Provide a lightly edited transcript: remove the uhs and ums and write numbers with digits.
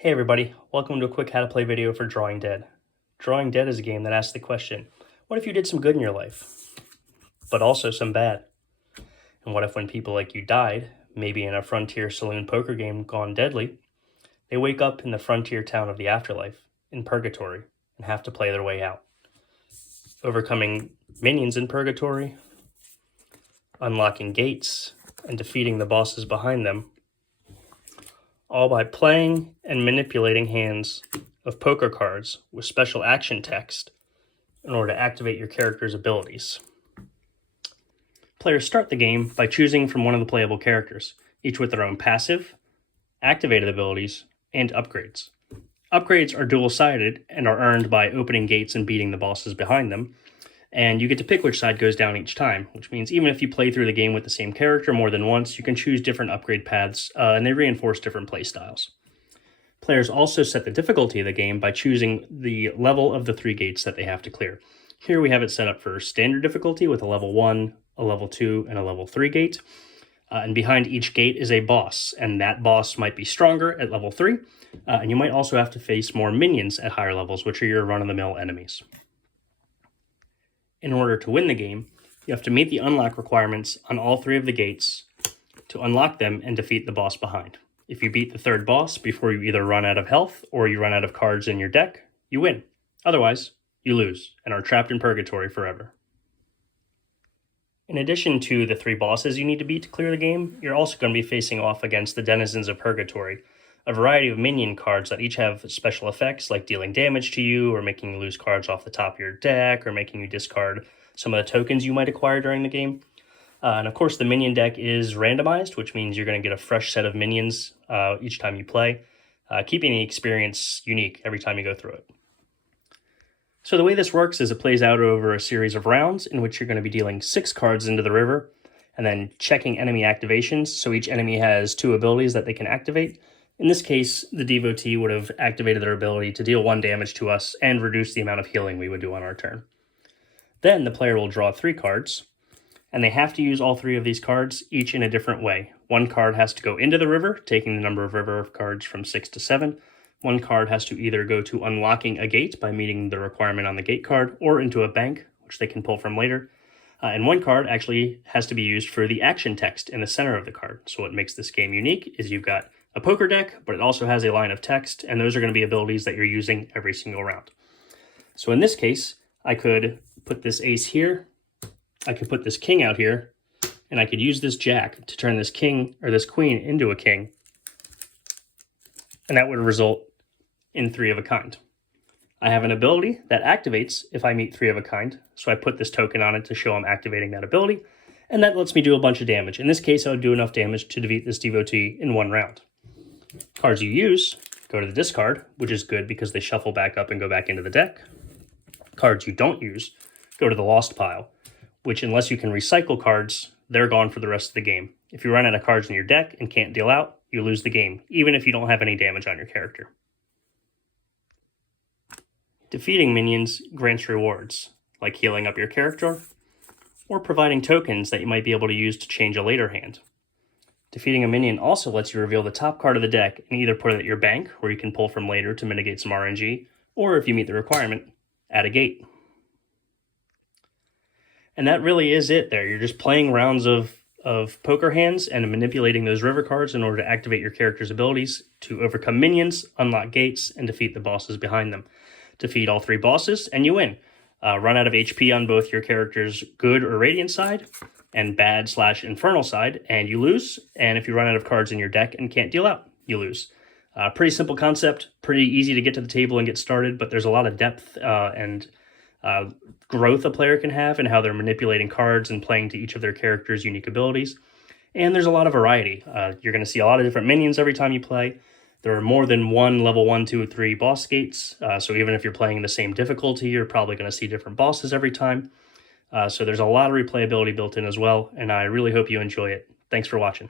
Hey everybody, welcome to a quick how to play video for Drawing Dead. Drawing Dead is a game that asks the question, what if you did some good in your life, but also some bad? And what if when people like you died, maybe in a Frontier Saloon poker game gone deadly, they wake up in the frontier town of the afterlife, in Purgatory, and have to play their way out? Overcoming minions in Purgatory, unlocking gates, and defeating the bosses behind them, all by playing and manipulating hands of poker cards with special action text in order to activate your character's abilities. Players start the game by choosing from one of the playable characters, each with their own passive, activated abilities, and upgrades. Upgrades are dual-sided and are earned by opening gates and beating the bosses behind them, and you get to pick which side goes down each time, which means even if you play through the game with the same character more than once, you can choose different upgrade paths, and they reinforce different play styles. Players also set the difficulty of the game by choosing the level of the 3 gates that they have to clear. Here we have it set up for standard difficulty with a level 1, a level 2, and a level 3 gate. And behind each gate is a boss, and that boss might be stronger at level 3, and you might also have to face more minions at higher levels, which are your run-of-the-mill enemies. In order to win the game, you have to meet the unlock requirements on all 3 of the gates to unlock them and defeat the boss behind. If you beat the 3rd boss before you either run out of health or you run out of cards in your deck, you win. Otherwise, you lose and are trapped in Purgatory forever. In addition to the 3 bosses you need to beat to clear the game, you're also going to be facing off against the Denizens of Purgatory, a variety of minion cards that each have special effects like dealing damage to you or making you lose cards off the top of your deck or making you discard some of the tokens you might acquire during the game. And of course the minion deck is randomized, which means you're going to get a fresh set of minions each time you play, keeping the experience unique every time you go through it. So the way this works is it plays out over a series of rounds in which you're going to be dealing 6 cards into the river and then checking enemy activations. So each enemy has 2 abilities that they can activate. In this case, the devotee would have activated their ability to deal 1 damage to us and reduce the amount of healing we would do on our turn. Then the player will draw 3 cards, and they have to use all 3 of these cards, each in a different way. 1 card has to go into the river, taking the number of river cards from 6 to 7. 1 card has to either go to unlocking a gate by meeting the requirement on the gate card, or into a bank, which they can pull from later. And 1 card actually has to be used for the action text in the center of the card. So what makes this game unique is you've got a poker deck, but it also has a line of text, and those are going to be abilities that you're using every single round. So in this case, I could put this ace here, I could put this king out here, and I could use this jack to turn this king or this queen into a king, and that would result in 3 of a kind. I have an ability that activates if I meet 3 of a kind, so I put this token on it to show I'm activating that ability, and that lets me do a bunch of damage. In this case, I would do enough damage to defeat this devotee in 1 round. Cards you use go to the discard, which is good because they shuffle back up and go back into the deck. Cards you don't use go to the lost pile, which unless you can recycle cards, they're gone for the rest of the game. If you run out of cards in your deck and can't deal out, you lose the game, even if you don't have any damage on your character. Defeating minions grants rewards, like healing up your character, or providing tokens that you might be able to use to change a later hand. Defeating a minion also lets you reveal the top card of the deck and either put it at your bank, where you can pull from later to mitigate some RNG, or if you meet the requirement, add a gate. And that really is it there. You're just playing rounds of poker hands and manipulating those river cards in order to activate your character's abilities to overcome minions, unlock gates, and defeat the bosses behind them. Defeat all 3 bosses, and you win. Run out of HP on both your character's good or radiant side and bad/infernal side, and you lose. And if you run out of cards in your deck and can't deal out, you lose. Pretty simple concept, pretty easy to get to the table and get started, but there's a lot of depth and growth a player can have in how they're manipulating cards and playing to each of their characters' unique abilities. And there's a lot of variety. You're going to see a lot of different minions every time you play. There are more than 1 level 1, 2, 3 boss gates, so even if you're playing the same difficulty, you're probably going to see different bosses every time. So there's a lot of replayability built in as well, and I really hope you enjoy it. Thanks for watching.